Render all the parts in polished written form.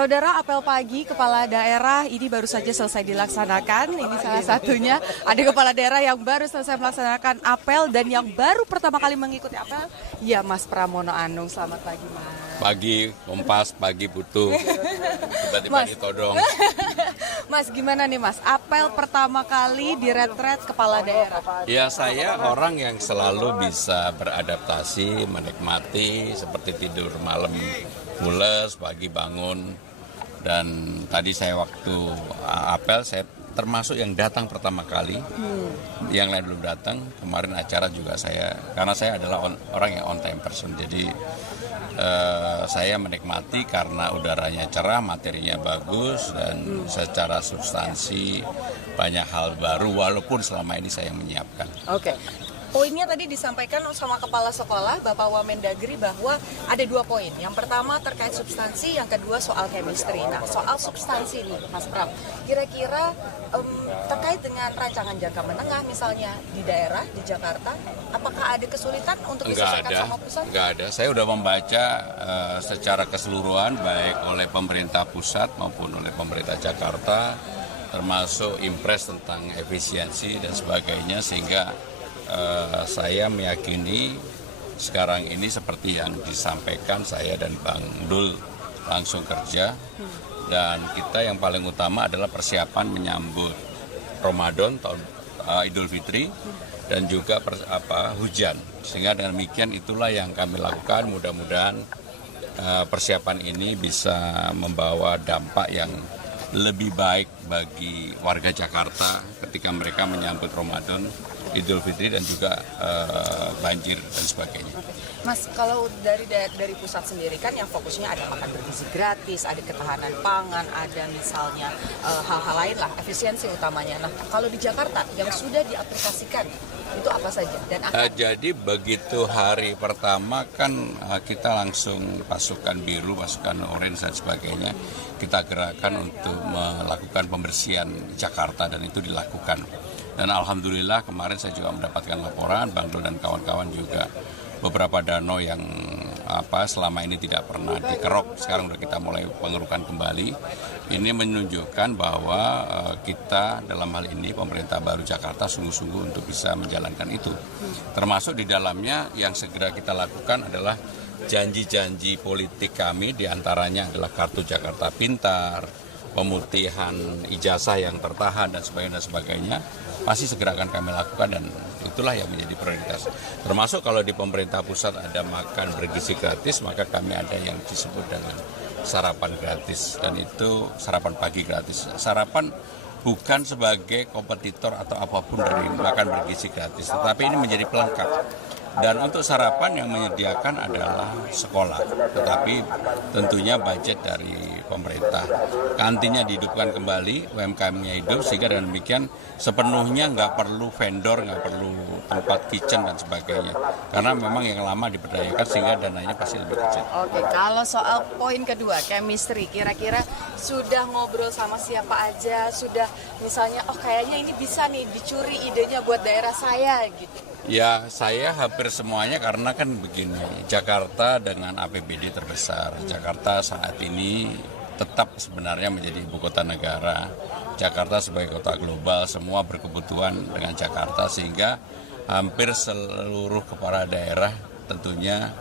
Saudara, apel pagi kepala daerah ini baru saja selesai dilaksanakan. Ini salah satunya ada kepala daerah yang baru selesai melaksanakan apel dan yang baru pertama kali mengikuti apel. Ya, Mas Pramono Anung. Selamat pagi, Mas. Pagi Kompas, pagi Putu, tiba-tiba ditodong. Mas, gimana nih Mas? Apel pertama kali di retret kepala daerah. Ya, saya orang yang selalu bisa beradaptasi, menikmati seperti tidur malam pules, pagi bangun. Dan tadi saya waktu apel, saya termasuk yang datang pertama kali. Yang lain belum datang. Kemarin acara juga saya, karena saya adalah orang yang on time person. Jadi saya menikmati karena udaranya cerah, materinya bagus, dan secara substansi banyak hal baru walaupun selama ini saya menyiapkan. Oke. Poinnya tadi disampaikan sama Kepala Sekolah, Bapak Wamendagri, bahwa ada 2 poin. Yang pertama terkait substansi, yang kedua soal chemistry. Nah, soal substansi nih, Mas Pram, kira-kira terkait dengan rancangan jangka menengah misalnya di daerah, di Jakarta, apakah ada kesulitan untuk disesuaikan sama pusat? Enggak ada. Saya sudah membaca secara keseluruhan, baik oleh pemerintah pusat maupun oleh pemerintah Jakarta, termasuk impres tentang efisiensi dan sebagainya, sehingga saya meyakini sekarang ini seperti yang disampaikan saya dan Bang Dul langsung kerja, dan kita yang paling utama adalah persiapan menyambut Ramadan tahun Idul Fitri dan juga hujan, sehingga dengan demikian itulah yang kami lakukan. Mudah-mudahan persiapan ini bisa membawa dampak yang lebih baik bagi warga Jakarta ketika mereka menyambut Ramadan, Idul Fitri, dan juga banjir dan sebagainya. Mas, kalau dari pusat sendiri kan yang fokusnya ada makan bergizi gratis, ada ketahanan pangan, ada misalnya hal-hal lain lah, efisiensi utamanya. Nah, kalau di Jakarta yang sudah diaplikasikan itu apa saja? Dan jadi begitu hari pertama kan kita langsung pasukan biru, pasukan orange dan sebagainya, kita gerakan untuk melakukan pembersihan Jakarta, dan itu dilakukan. Dan alhamdulillah kemarin saya juga mendapatkan laporan, Bang Dul dan kawan-kawan juga, beberapa danau yang selama ini tidak pernah dikerok, sekarang sudah kita mulai pengerukan kembali. Ini menunjukkan bahwa kita dalam hal ini pemerintah baru Jakarta sungguh-sungguh untuk bisa menjalankan itu. Termasuk di dalamnya yang segera kita lakukan adalah janji-janji politik kami, diantaranya adalah kartu Jakarta Pintar, pemutihan ijazah yang tertahan dan sebagainya, pasti segera akan kami lakukan, dan itulah yang menjadi prioritas. Termasuk kalau di pemerintah pusat ada makan bergizi gratis, maka kami ada yang disebut dengan sarapan gratis, dan itu sarapan pagi gratis. Sarapan bukan sebagai kompetitor atau apapun dari makan bergizi gratis, tetapi ini menjadi pelengkap. Dan untuk sarapan yang menyediakan adalah sekolah, tetapi tentunya budget dari pemerintah. Kantinnya dihidupkan kembali, UMKM-nya hidup, sehingga dengan demikian sepenuhnya nggak perlu vendor, nggak perlu tempat kitchen dan sebagainya. Karena memang yang lama diberdayakan sehingga dananya pasti lebih kecil. Oke, kalau soal poin kedua, chemistry, kira-kira sudah ngobrol sama siapa aja, sudah misalnya, kayaknya ini bisa nih dicuri idenya buat daerah saya gitu. Ya, saya hampir semuanya, karena kan begini, Jakarta dengan APBD terbesar. Jakarta saat ini tetap sebenarnya menjadi ibu kota negara. Jakarta sebagai kota global, semua berkebutuhan dengan Jakarta, sehingga hampir seluruh kepala daerah tentunya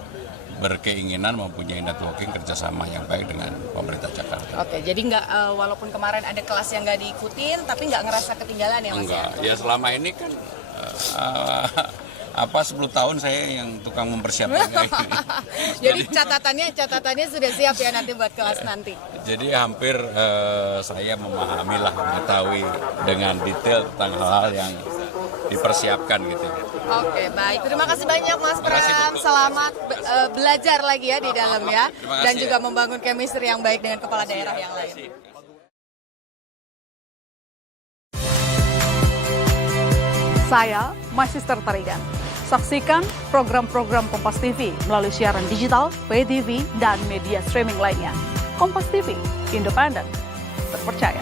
berkeinginan mempunyai networking kerjasama yang baik dengan pemerintah Jakarta. Oke, jadi nggak, walaupun kemarin ada kelas yang nggak diikutin, tapi nggak ngerasa ketinggalan ya Mas? Enggak, ya selama ini kan 10 tahun saya yang tukang mempersiapkan ini. Jadi catatannya sudah siap ya nanti buat kelas nanti. Jadi hampir saya memahami lah, mengetahui dengan detail tentang hal-hal yang dipersiapkan gitu. Oke, baik. Terima kasih banyak Mas Pram. Selamat belajar lagi ya di dalam ya. Dan juga membangun chemistry yang baik dengan kepala daerah yang lain. Saya, My Sister Tarigan. Saksikan program-program Kompas TV melalui siaran digital, pay TV, dan media streaming lainnya. Kompas TV, independen, terpercaya.